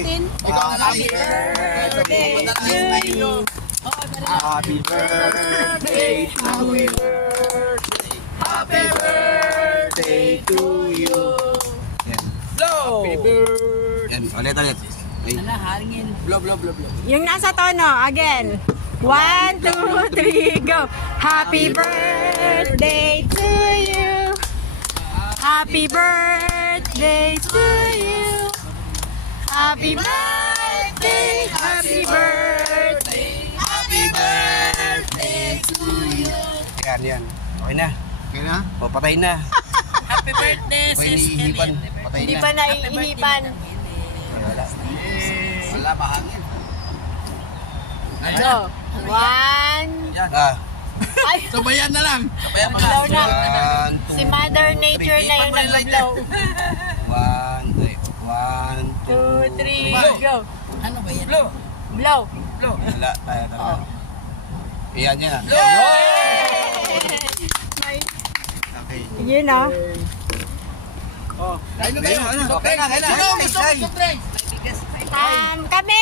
Justin. Happy birthday to you. Happy birthday. Happy birthday. Happy birthday to you. Yan. Happy birthday. Yan, ulit. Ala, hangin. Blow. Yung nasa tono, again. 1, 2, 3, go! Happy birthday to you! Happy birthday to you! Happy birthday! Happy birthday! Happy birthday to you. Yan. Okay na. Okay na? O, patay na. Happy birthday, May sis inihipan. Kevin. Patay Hindi na. pa naiihipan. Wala. Wala, mahangin. Go! 1, Yan. ay, Sabayan na lang. Sabayan mo blow na. 1, 2, Si Mother Nature na yung nag-blow. 1, 2, 3, go! Ano ba yan? Blow! Wala. Yan. Okay. Yun ah. Kain na. Okay na. Ano? Gusto ko, Kami